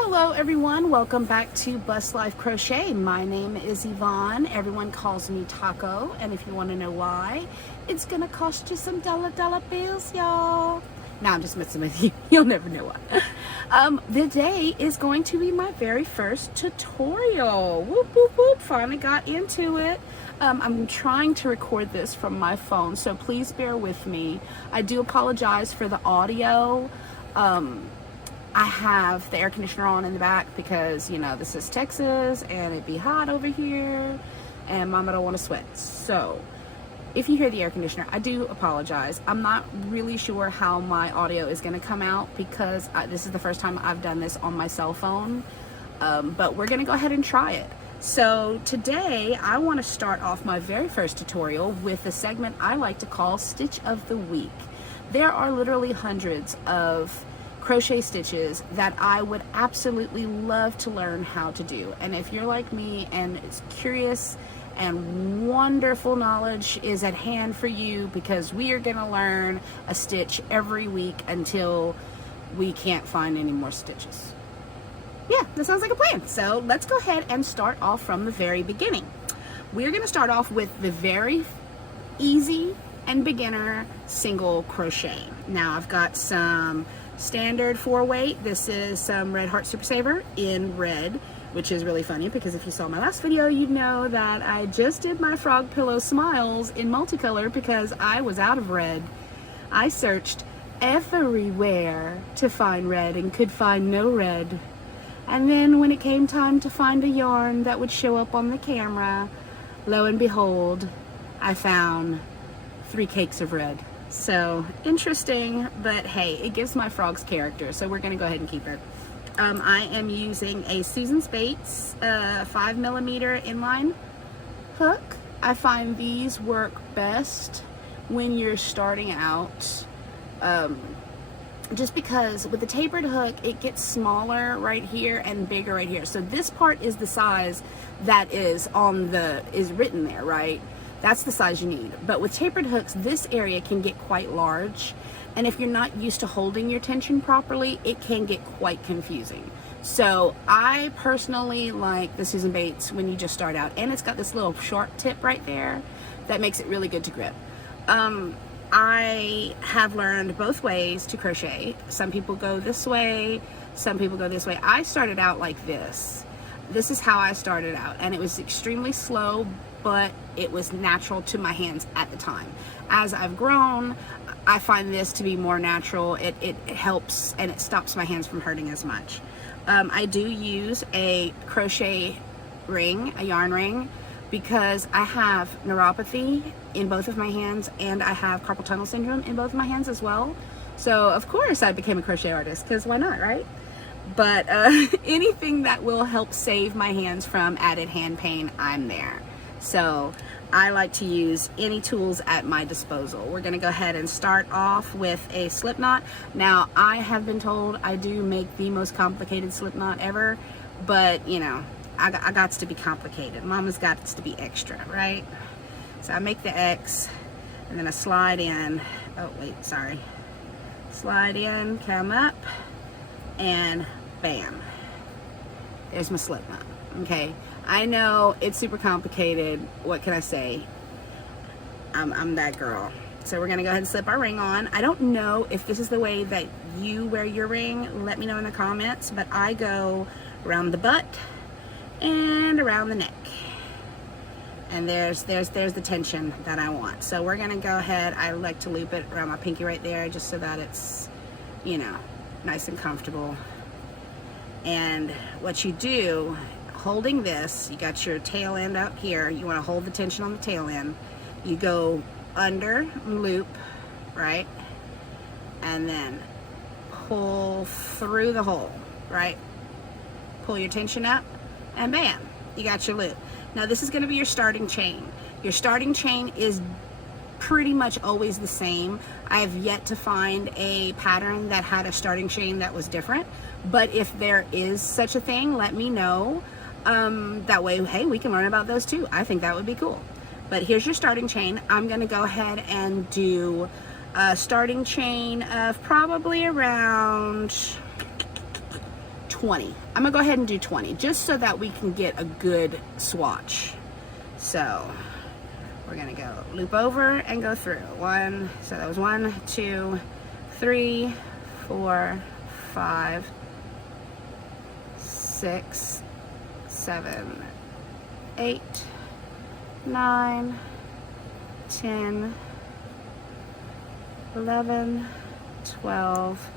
Hello everyone, welcome back to Bus Life Crochet. My name is Yvonne. Everyone calls me Taco, and if you want to know why, it's gonna cost you some dollar bills, y'all. Now I'm just messing with you. You'll never know why. Today is going to be my very first tutorial. Whoop whoop whoop! Finally got into it. I'm trying to record this from my phone, so please bear with me. I do apologize for the audio. I have the air conditioner on in the back because, you know, this is Texas and it'd be hot over here and Mama don't want to sweat. So if you hear the air conditioner, I do apologize. I'm not really sure how my audio is going to come out because this is the first time I've done this on my cell phone, but we're going to go ahead and try it. So today I want to start off my very first tutorial with a segment I like to call Stitch of the Week. There are literally hundreds of crochet stitches that I would absolutely love to learn how to do, and if you're like me and it's curious and wonderful knowledge is at hand for you, because we are going to learn a stitch every week until we can't find any more stitches. Yeah, that sounds like a plan. So let's go ahead and start off from the very beginning. We're going to start off with the very easy and beginner single crochet. Now I've got some standard 4-weight. This is some Red Heart Super Saver in red, which is really funny because if you saw my last video, you'd know that I just did my frog pillow smiles in multicolor because I was out of red. I searched everywhere to find red and could find no red. And then when it came time to find a yarn that would show up on the camera, lo and behold, I found 3 cakes of red. So interesting, but hey, it gives my frogs character, so we're gonna go ahead and keep it. I am using a Susan Spates 5mm inline hook. I find these work best when you're starting out, just because with the tapered hook it gets smaller right here and bigger right here. So this part is the size that is written there, right? That's the size you need. But with tapered hooks, this area can get quite large. And if you're not used to holding your tension properly, it can get quite confusing. So I personally like the Susan Bates when you just start out. And it's got this little sharp tip right there that makes it really good to grip. I have learned both ways to crochet. Some people go this way, some people go this way. I started out like this. This is how I started out, and it was extremely slow, but it was natural to my hands at the time. As I've grown, I find this to be more natural. It helps and it stops my hands from hurting as much. I do use a crochet ring, a yarn ring, because I have neuropathy in both of my hands and I have carpal tunnel syndrome in both of my hands as well. So of course I became a crochet artist, because why not, right? But anything that will help save my hands from added hand pain, I'm there. So I like to use any tools at my disposal. We're going to go ahead and start off with a slip knot. Now I have been told I do make the most complicated slip knot ever, but you know, I got to be complicated. Mama's got to be extra, right? So I make the X and then I slide in. Oh wait, sorry. Slide in, come up, and bam, there's my slip knot. Okay, I know it's super complicated. What can I say? I'm that girl. So we're gonna go ahead and slip our ring on. I don't know if this is the way that you wear your ring. Let me know in the comments, but I go around the butt and around the neck. And there's the tension that I want. So we're gonna go ahead, I like to loop it around my pinky right there just so that it's, you know, nice and comfortable. And what you do, holding this, you got your tail end up here, you want to hold the tension on the tail end, you go under, loop, right, and then pull through the hole, right, pull your tension up, and bam, you got your loop. Now this is going to be your starting chain. Your starting chain is pretty much always the same. I have yet to find a pattern that had a starting chain that was different, but if there is such a thing, let me know. That way, hey, we can learn about those too. I think that would be cool. But here's your starting chain. I'm going to go ahead and do a starting chain of probably around 20. I'm gonna go ahead and do 20 just so that we can get a good swatch. So we're gonna go loop over and go through. One, so that was 1, 2, 3, 4, 5, 6, 7, 8, 9, 10, 11, 12,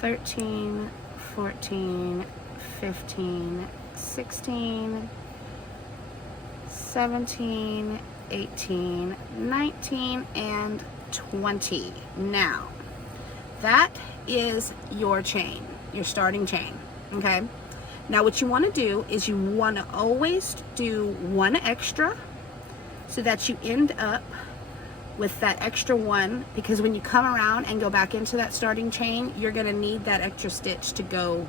13, 14, 15, 16, 17, 18, 19, and 20. Now, that is your chain, your starting chain, okay? Now what you want to do is you want to always do one extra so that you end up with that extra one, because when you come around and go back into that starting chain, you're going to need that extra stitch to go,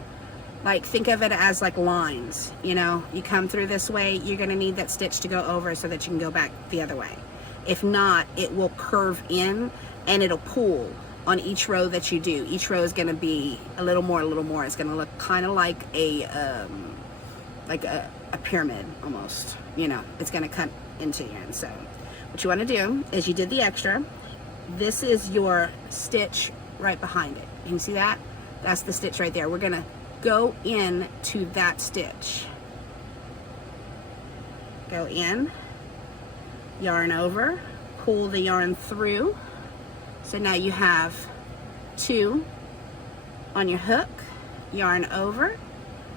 like, think of it as like lines, you know, you come through this way, you're going to need that stitch to go over so that you can go back the other way. If not, it will curve in and it'll pull on each row that you do. Each row is going to be a little more. It's going to look kind of like a pyramid almost, you know, it's going to cut into you. And so what you want to do is, you did the extra, this is your stitch right behind it. You can see that? That's the stitch right there. We're going to go in to that stitch. Go in, yarn over, pull the yarn through. So now you have 2 on your hook, yarn over,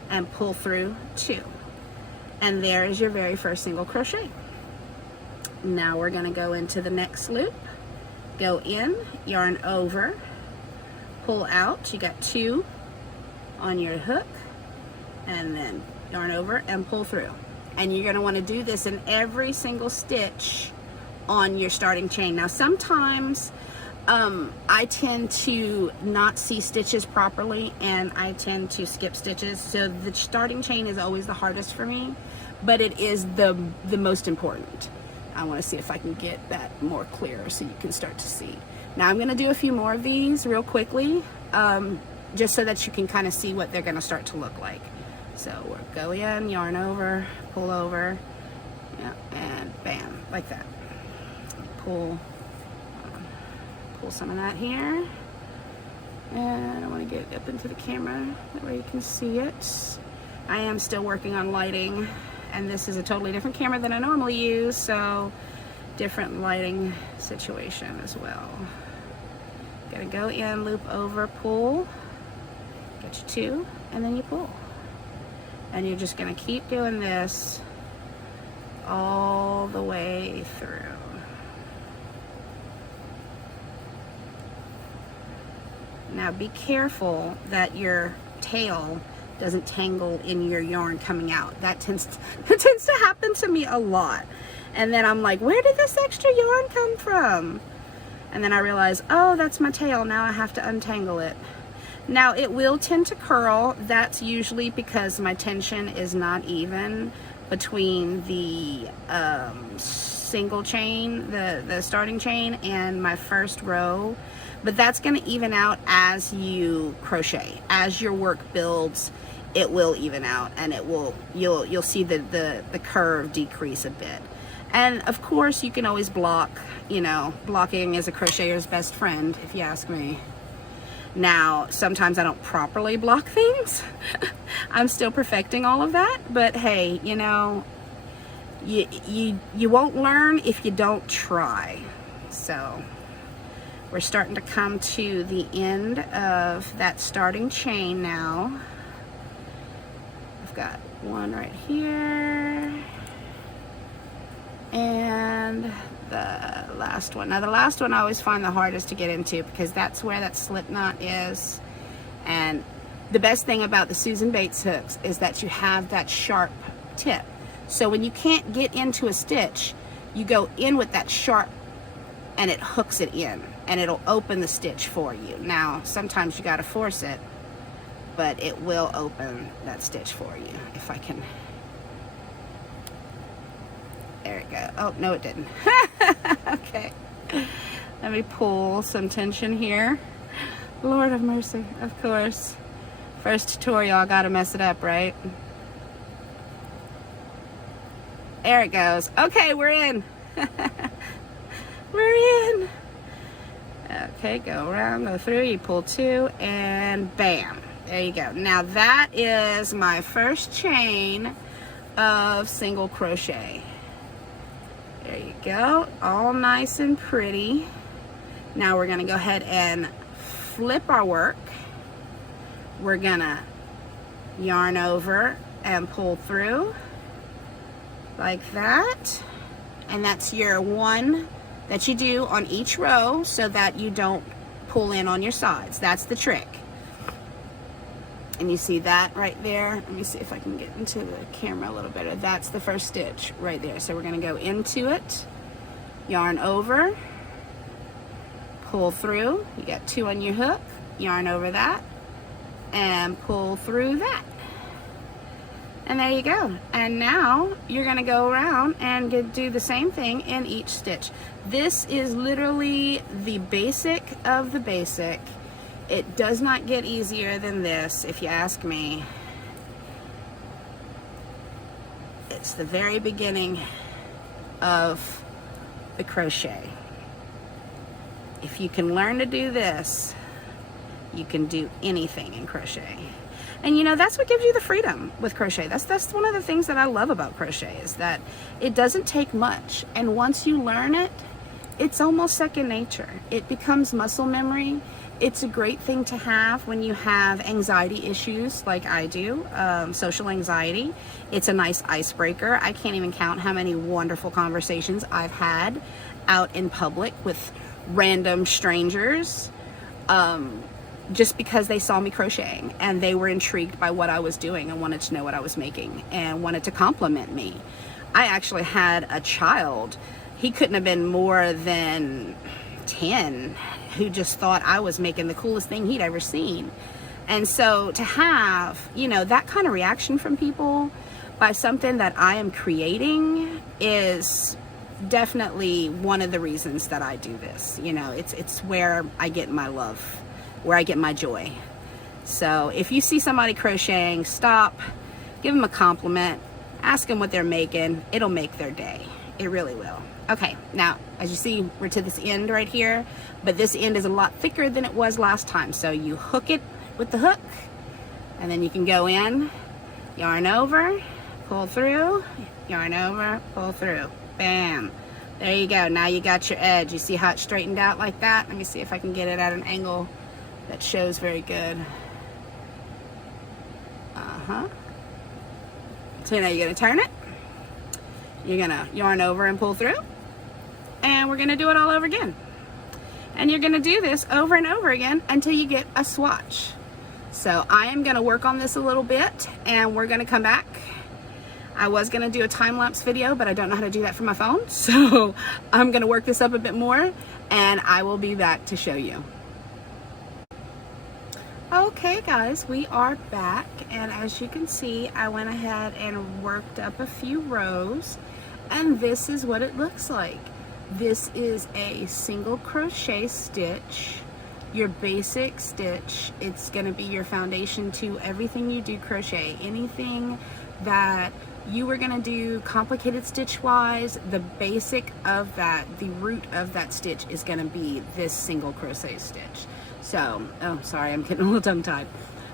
and pull through 2. And there is your very first single crochet. Now we're going to go into the next loop. Go in, yarn over, pull out. You got 2 on your hook, and then yarn over and pull through. And you're going to want to do this in every single stitch on your starting chain. Now sometimes I tend to not see stitches properly, and I tend to skip stitches, so the starting chain is always the hardest for me, but it is the most important. I want to see if I can get that more clear so you can start to see. Now I'm going to do a few more of these real quickly, just so that you can kind of see what they're going to start to look like. So we'll go in, yarn over, pull over, yeah, and bam, like that. Pull some of that here, and I want to get up into the camera that way you can see it. I am still working on lighting, and this is a totally different camera than I normally use, so different lighting situation as well. Gotta go in, loop over, pull, get you 2, and then you pull. And you're just gonna keep doing this all the way through. Now be careful that your tail doesn't tangle in your yarn coming out. That tends to happen to me a lot. And then I'm like, where did this extra yarn come from? And then I realize, oh, that's my tail. Now I have to untangle it. Now it will tend to curl. That's usually because my tension is not even between the single chain, the starting chain, and my first row. But that's going to even out as you crochet. As your work builds, it will even out, and it will, you'll see the curve decrease a bit. And of course you can always block, you know, blocking is a crocheter's best friend, if you ask me. Now sometimes I don't properly block things. I'm still perfecting all of that, but hey, you know, you won't learn if you don't try. So we're starting to come to the end of that starting chain now. I've got one right here, and the last one. Now the last one I always find the hardest to get into, because that's where that slip knot is. And the best thing about the Susan Bates hooks is that you have that sharp tip. So when you can't get into a stitch, you go in with that sharp, and it hooks it in, and it'll open the stitch for you. Now sometimes you got to force it, but it will open that stitch for you. If I can, there it goes. Oh no, it didn't. Okay, let me pull some tension here. Lord of mercy. Of course, First tutorial, I gotta mess it up, right? There it goes. Okay, we're in. We're in. Okay, go around, go through, you pull 2, and bam. There you go. Now that is my first chain of single crochet. There you go, all nice and pretty. Now we're gonna go ahead and flip our work. We're gonna yarn over and pull through like that. And that's your one that you do on each row so that you don't pull in on your sides. That's the trick. And you see that right there? Let me see if I can get into the camera a little better. That's the first stitch right there. So we're gonna go into it, yarn over, pull through. You got 2 on your hook, yarn over that, and pull through that. And there you go. And now you're gonna go around and do the same thing in each stitch. This is literally the basic of the basic. It does not get easier than this, if you ask me. It's the very beginning of the crochet. If you can learn to do this, you can do anything in crochet. And you know, that's what gives you the freedom with crochet. That's one of the things that I love about crochet, is that it doesn't take much. And once you learn it, it's almost second nature. It becomes muscle memory. It's a great thing to have when you have anxiety issues like I do, social anxiety. It's a nice icebreaker. I can't even count how many wonderful conversations I've had out in public with random strangers, just because they saw me crocheting and they were intrigued by what I was doing and wanted to know what I was making and wanted to compliment me. I actually had a child, he couldn't have been more than 10, who just thought I was making the coolest thing he'd ever seen. And so to have, you know, that kind of reaction from people by something that I am creating is definitely one of the reasons that I do this. You know, it's where I get my love, where I get my joy. So if you see somebody crocheting, stop, give them a compliment, ask them what they're making. It'll make their day. It really will. Okay, now as you see, we're to this end right here, but this end is a lot thicker than it was last time. So you hook it with the hook, and then you can go in, yarn over, pull through, yarn over, pull through. Bam. There you go. Now you got your edge. You see how it's straightened out like that? Let me see if I can get it at an angle that shows very good. So now you're going to turn it. You're going to yarn over and pull through. And we're going to do it all over again. And you're going to do this over and over again until you get a swatch. So I am going to work on this a little bit, and we're going to come back. I was going to do a time-lapse video, but I don't know how to do that from my phone. So I'm going to work this up a bit more, and I will be back to show you. Okay guys, we are back, and as you can see, I went ahead and worked up a few rows, and this is what it looks like. This is a single crochet stitch, your basic stitch. It's going to be your foundation to everything you do crochet. Anything that you were going to do complicated stitch wise, the basic of that, the root of that stitch is going to be this single crochet stitch. So, oh sorry, I'm getting a little tongue tied.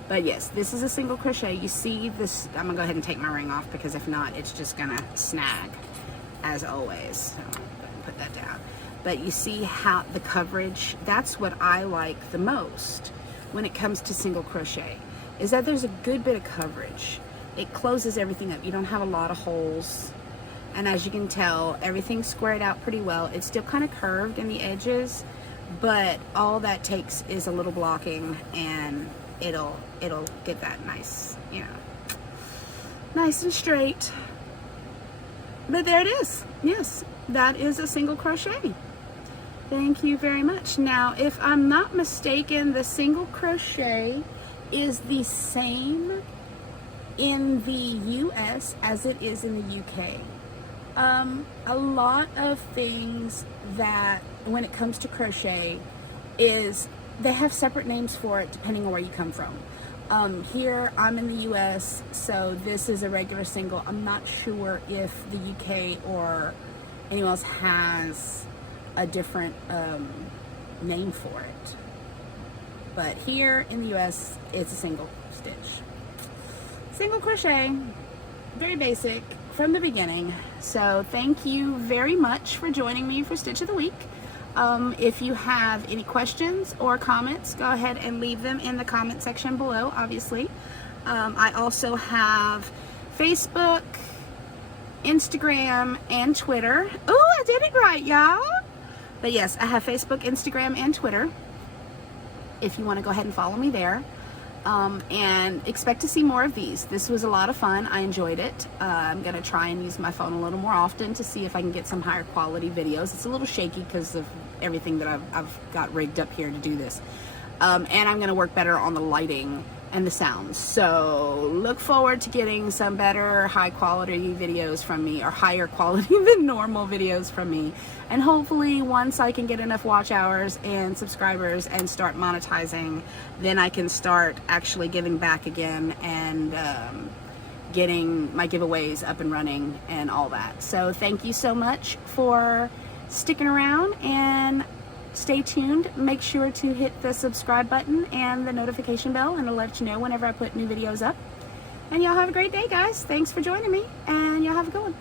But yes, this is a single crochet. You see this, I'm gonna go ahead and take my ring off, because if not, it's just gonna snag as always. So I'm gonna put that down. But you see how the coverage, that's what I like the most when it comes to single crochet, is that there's a good bit of coverage. It closes everything up. You don't have a lot of holes. And as you can tell, everything's squared out pretty well. It's still kind of curved in the edges, but all that takes is a little blocking, and it'll get that nice, you know, nice and straight. But there it is. Yes, that is a single crochet. Thank you very much. Now, if I'm not mistaken, the single crochet is the same in the US as it is in the UK. A lot of things that, when it comes to crochet, is they have separate names for it depending on where you come from. Here I'm in the US, so this is a regular single. I'm not sure if the UK or anyone else has a different name for it, but here in the US it's a single stitch, single crochet, very basic from the beginning. So thank you very much for joining me for Stitch of the Week. If you have any questions or comments, go ahead and leave them in the comment section below, obviously. I also have Facebook, Instagram, and Twitter. Oh, I did it right, y'all. But yes, I have Facebook, Instagram, and Twitter, if you want to go ahead and follow me there. And expect to see more of these. This was a lot of fun. I enjoyed it. I'm going to try and use my phone a little more often to see if I can get some higher quality videos. It's a little shaky because of everything that I've got rigged up here to do this. And I'm going to work better on the lighting and the sounds. So look forward to getting some better high quality videos from me, or higher quality than normal videos from me. And hopefully once I can get enough watch hours and subscribers and start monetizing, then I can start actually giving back again and getting my giveaways up and running and all that. So thank you so much for sticking around, and stay tuned. Make sure to hit the subscribe button and the notification bell, and it'll let you know whenever I put new videos up. And y'all have a great day, guys. Thanks for joining me, and y'all have a good one.